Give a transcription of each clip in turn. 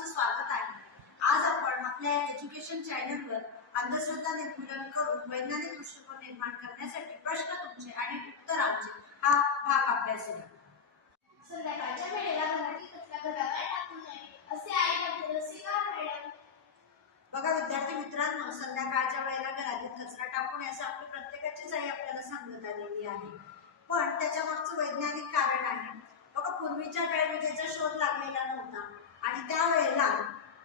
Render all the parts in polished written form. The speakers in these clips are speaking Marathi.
सर्वांचं स्वागत आहे. आज आपण आपल्या एज्युकेशन चॅनलवर अंधश्रद्धा निर्मूलन करून वैज्ञानिक दृष्टिकोन निर्माण करण्यासाठी प्रश्न तुमचे आणि उत्तर आमचे हा भाग अभ्यासूया. संध्याकाळच्या वेळेला घरातील कचरा घराबाहेर टाकू नये असे आई म्हणते, असे का मॅडम? बघा विद्यार्थी मित्रांनो, संध्याकाळच्या वेळेला घरातील कचरा टाकू नये असं आपली प्रत्येकाचीच आई आपल्याला सांगत आलेली आहे. पण त्याच्या मागचं वैज्ञानिक कारण आहे. बघा, पूर्वीच्या काळी विजेचा शोध लागलेला नव्हता आणि त्यावेळेला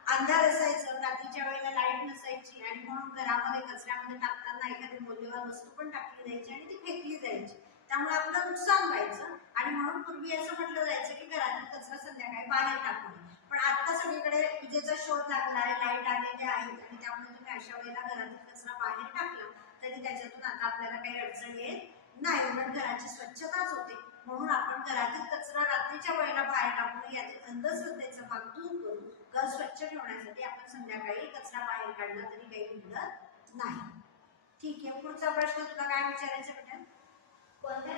अंधार असायचं, रात्रीच्या वेळेला लाईट नसायची आणि म्हणून घरामध्ये कचऱ्यामध्ये टाकताना एखादी मौल्यवान वस्तू पण टाकली जायची आणि ती फेकली जायची. त्यामुळे आपलं नुकसान व्हायचं आणि म्हणून पूर्वी असं म्हटलं जायचं की घरातील कचरा संध्याकाळी बाहेर टाकू नये. पण आता सगळीकडे विजेचा शोध लागलाय, लाईट आलेल्या आहेत आणि त्यामुळे तुम्ही अशा वेळेला घरातील कचरा बाहेर टाकला तरी त्याच्यातून आता आपल्याला काही अडचण येत नाही, उलट घराची स्वच्छताच होते. म्हणून आपण घरातील कचरा रात्रीच्या वेळेला बाहेर टाकून यातील अंधश्रद्धेचा भाग दूर करून घर स्वच्छ ठेवण्यासाठी आपण संध्याकाळी कचरा बाहेर काढला तरी काही बिघडत नाही. ठीक आहे, पुढचा प्रश्न तुला काय विचारायचं बेटा? कोणत्या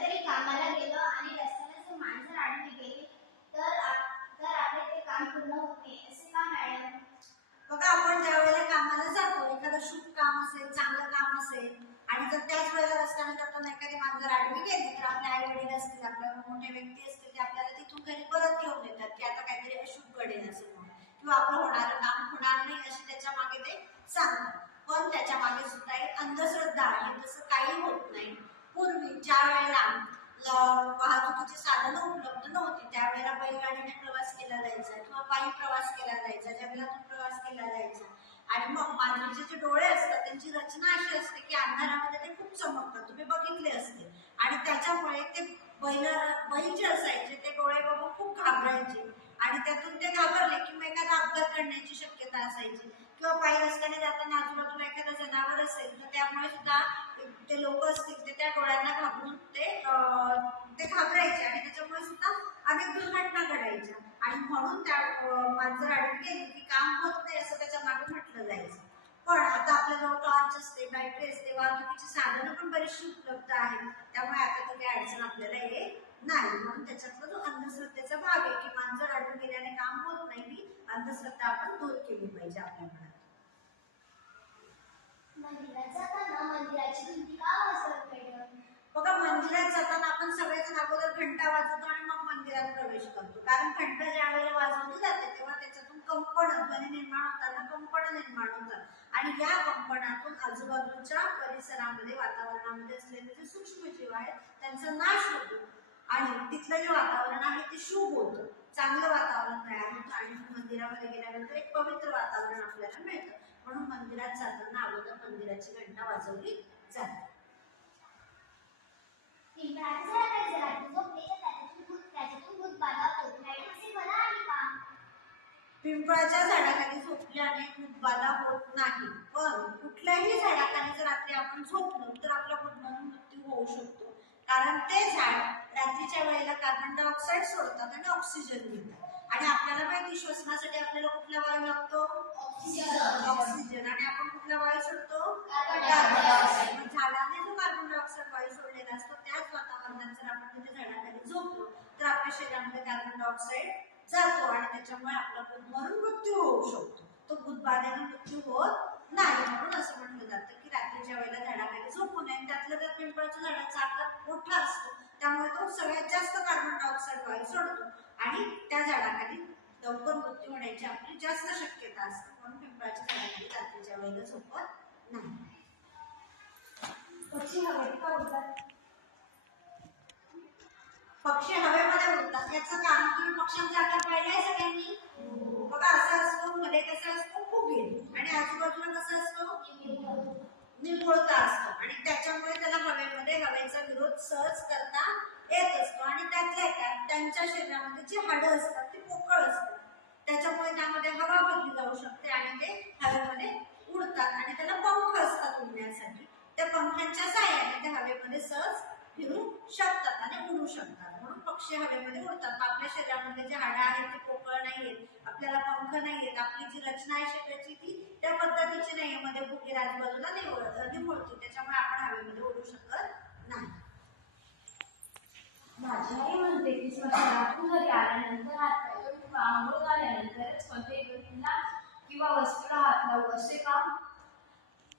तरी कामाला गेलो आणि रस्त्याने जर माणसं आडवी गेली तर आपले ते काम पूर्ण होत नाही असे का मॅडम? बघा, आपण ज्या वेळेला कामाला जातो, एखादं शुभ काम असेल, चांगलं काम असेल आणि जर त्याच वेळेला रस्त्याने जाताना एखादी मांजर आडवी गेली तर आपले आई वडील असतील, आपल्या मोठे व्यक्ती असतील, ते आपल्याला तिथून घरी परत घेऊन येतात की आता काहीतरी अशुभ घडेल असं म्हणून, किंवा आपलं होणारं काम होणार नाही अशी त्याच्या मागे ते सांगतात. पण त्याच्या मागे सुद्धा एक अंधश्रद्धा आहे. तसं काही होत नाही. पूर्वी ज्या वेळेला वाहतुकीची साधनं उपलब्ध नव्हती त्यावेळेला बैलगाडीने प्रवास केला जायचा किंवा पायी प्रवास केला जायचा, जंगलातून प्रवास केला जायचा. आणि मग मांजरीचे जे डोळे असतात त्यांची रचना अशी असते की अंधारामध्ये ते खूप चमकतात, तुम्ही बघितले असते. आणि त्याच्यामुळे ते बैल जे असायचे ते डोळे बघून खूप घाबरायचे आणि त्यातून ते घाबरले की मग एखादा अपघात घडण्याची शक्यता असायची. किंवा पायी रस्त्याने जाताना आजूबाजूला एखादं जनावर असेल तर त्यामुळे सुद्धा ते लोक असतील ते त्या डोळ्यांना घाबरून ते घाबरायचे आणि त्याच्यामुळे सुद्धा अनेक दुर्घटना घडायच्या. आणि म्हणून त्या मांजर आडवी गेली की काम होत नाही असं त्याच्या मागे म्हटलं जायचं. पण आता आपल्याजवळ टॉर्च असते, बॅटरी असते, वाहतुकीची साधनं पण बरीचशी उपलब्ध आहेत, त्यामुळे आता तर काही अडचण आपल्याला येत नाही. म्हणून त्याच्यातला जो अंधश्रद्धेचा भाग आहे की मांजर आडवी गेल्याने काम होत नाही, ही अंधश्रद्धा आपण दूर केली पाहिजे आपल्या मनात. मंदिरात जाताना मंदिराची भिंती का वाजवत मॅडम? बघा, मंदिरात जाताना आपण सगळेजण अगोदर घंटा वाजवतो आणि मग मंदिरात प्रवेश करतो. कारण घंटा ज्या वेळेला वाजवली जाते तेव्हा त्याच्यातून कंपन ध्वनी निर्माण होताना कंपन निर्माण होतात आणि या कंपनातून आजूबाजूच्या परिसरामध्ये वातावरणामध्ये असलेले जे सूक्ष्मजीव आहेत त्यांचा नाश होतो आणि तिथलं जे वातावरण आहे ते शुभ होतं, चांगलं वातावरण तयार होतं आणि मंदिरामध्ये गेल्यानंतर एक पवित्र वातावरण आपल्याला मिळतं. म्हणून मंदिरात जाताना अगोदर मंदिराची घंटा वाजवली जाते. पिंपळाच्या झाडाखाली झोपल्याने भूतबाधा होत नाही, पण कुठल्याही झाडाखाली जर रात्री आपण झोपलो तर आपला भूतबाधा मृत्यू होऊ शकतो. कारण ते झाड रात्रीच्या वेळेला कार्बन डायऑक्साईड सोडतात आणि ऑक्सिजन घेतात आणि आपल्याला माहिती श्वसनासाठी आपल्याला कुठला वायू लागतो? ऑक्सिजन. आणि आपण कुठला वायू सोडतो? Carbon dioxide. झाडाने जो कार्बन डायऑक्साईड वायू सोडलेला असतो त्याच वातावरणात जर आपण तिथे झाडाखाली झोपलो तर आपल्या शरीरामध्ये कार्बन डायऑक्साईड जातो आणि त्याच्यामुळे आपला मरून मृत्यू होऊ शकतो. तो भूतबाधेने मृत्यू होत नाही. म्हणून असं म्हटलं जातं की रात्रीच्या वेळेला झाडाखाली झोपू नये. त्यातलं त्या पिंपळाच्या झाडाचा आकार मोठा असतो त्यामुळे तो सगळ्यात जास्त कार्बन डायऑक्साईड वायू सोडतो आणि त्या झाडाखाली लवकर मृत्यू होण्याची आपली जास्त शक्यता असते. म्हणून पिंपळाच्या झाडाखाली रात्रीच्या वेळेला झोपत नाही. पक्षी हवेत का उडतात? पक्षी हवेमध्ये उडतात याचं कारण तुम्ही पक्ष्यांचा आकार पाहिलाय सगळ्यांनी? बघा, असा असतो, मध्ये कसा असतो? फुगे, आणि आजूबाजूला कसा असतो? निमुळता असतो आणि त्याच्यामुळे त्याला हवेमध्ये हवेचा विरोध सहज करता येत असतो. आणि त्यातल्या त्यात त्यांच्या शरीरामध्ये जी हाडं असतात ती पोकळ असतात, त्याच्यामुळे त्यामध्ये हवा भरली जाऊ शकते आणि ते हवेमध्ये उडतात आणि त्याला पंख असतात उडण्यासाठी. त्या पंखांच्या सहाय्याने ते हवेमध्ये सहज फिरू शकतात आणि उडू शकतात. म्हणून पक्षी हवेमध्ये उडतात. आपल्या शरीरामध्ये जे हाडं आहेत ते पोकळ नाहीयेत, आपल्याला पंख नाहीयेत, आपली जी रचना आहे शरीराची ती त्या पद्धतीची नाहीये, मध्ये फुगे आजूबाजूला निमुळते, त्याच्यामुळे आपण हवेमध्ये उडू शकत नाही. माझी आई म्हणते की स्मशानातून घरी आल्यानंतर हात आंघोळ झाल्यानंतरच कोणत्याही व्यक्तीला किंवा वस्तूला हात लावू असे काम.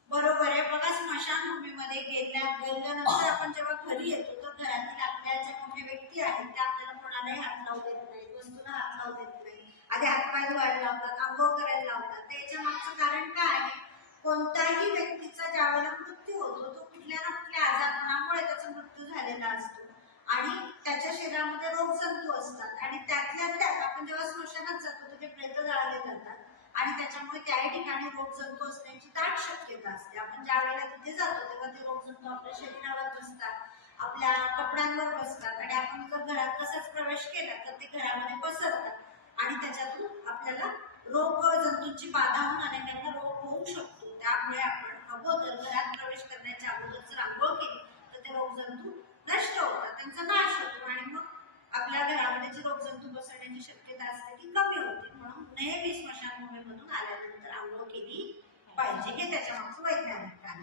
बरोबर आहे. बघा, स्मशानभूमीमध्ये गेल्यानंतर आपण जेव्हा घरी येतो तर घरातील आपल्या ज्या मोठ्या व्यक्ती आहेत त्या आपल्याला कोणालाही हात लावू देत नाही, वस्तूला हात लावू देत नाही. आधी हातपाय धुवायला लावतात, आंघोळ करायला लावतात. त्याच्या मागचं कारण काय आहे? कोणत्याही व्यक्तीचा ज्यावेळेला मृत्यू होतो तो कुठल्या ना कुठल्या आजारपणामुळे त्याचा मृत्यू झालेला असतो आणि त्याच्या शरीरामध्ये रोगजंतू असतात आणि त्यातल्या त्यात आपण जेव्हा स्मशानात जातो तर ते प्रेत जाळले जातात आणि त्याच्यामुळे त्याही ठिकाणी रोगजंतू असण्याची दाट शक्यता असते. आपण ज्या वेळेला तिथे जातो तेव्हा ते रोगजंतू आपल्या शरीरावर बसतात, आपल्या कपड्यांवर बसतात आणि आपण जर घरात तसाच प्रवेश केला तर ते घरामध्ये पसरतात आणि त्याच्यातून आपल्याला रोगजंतूंची बाधा होऊन अनेकांना रोग होऊ शकतो. त्यामुळे आपण अगोदर घरात प्रवेश करण्याच्या अगोदर जर आंघोळ केली तर ते रोगजंतू नष्ट होतात, त्यांचा नाश होतो आणि मग आपल्या घरामध्ये जे रोगजंतू बसण्याची शक्यता असते ती कमी होते. म्हणून नेहमी स्मशानभूमीमधून आल्यानंतर आंघोळ केली पाहिजे, हे त्याच्या मागचं वैज्ञानिक कारण.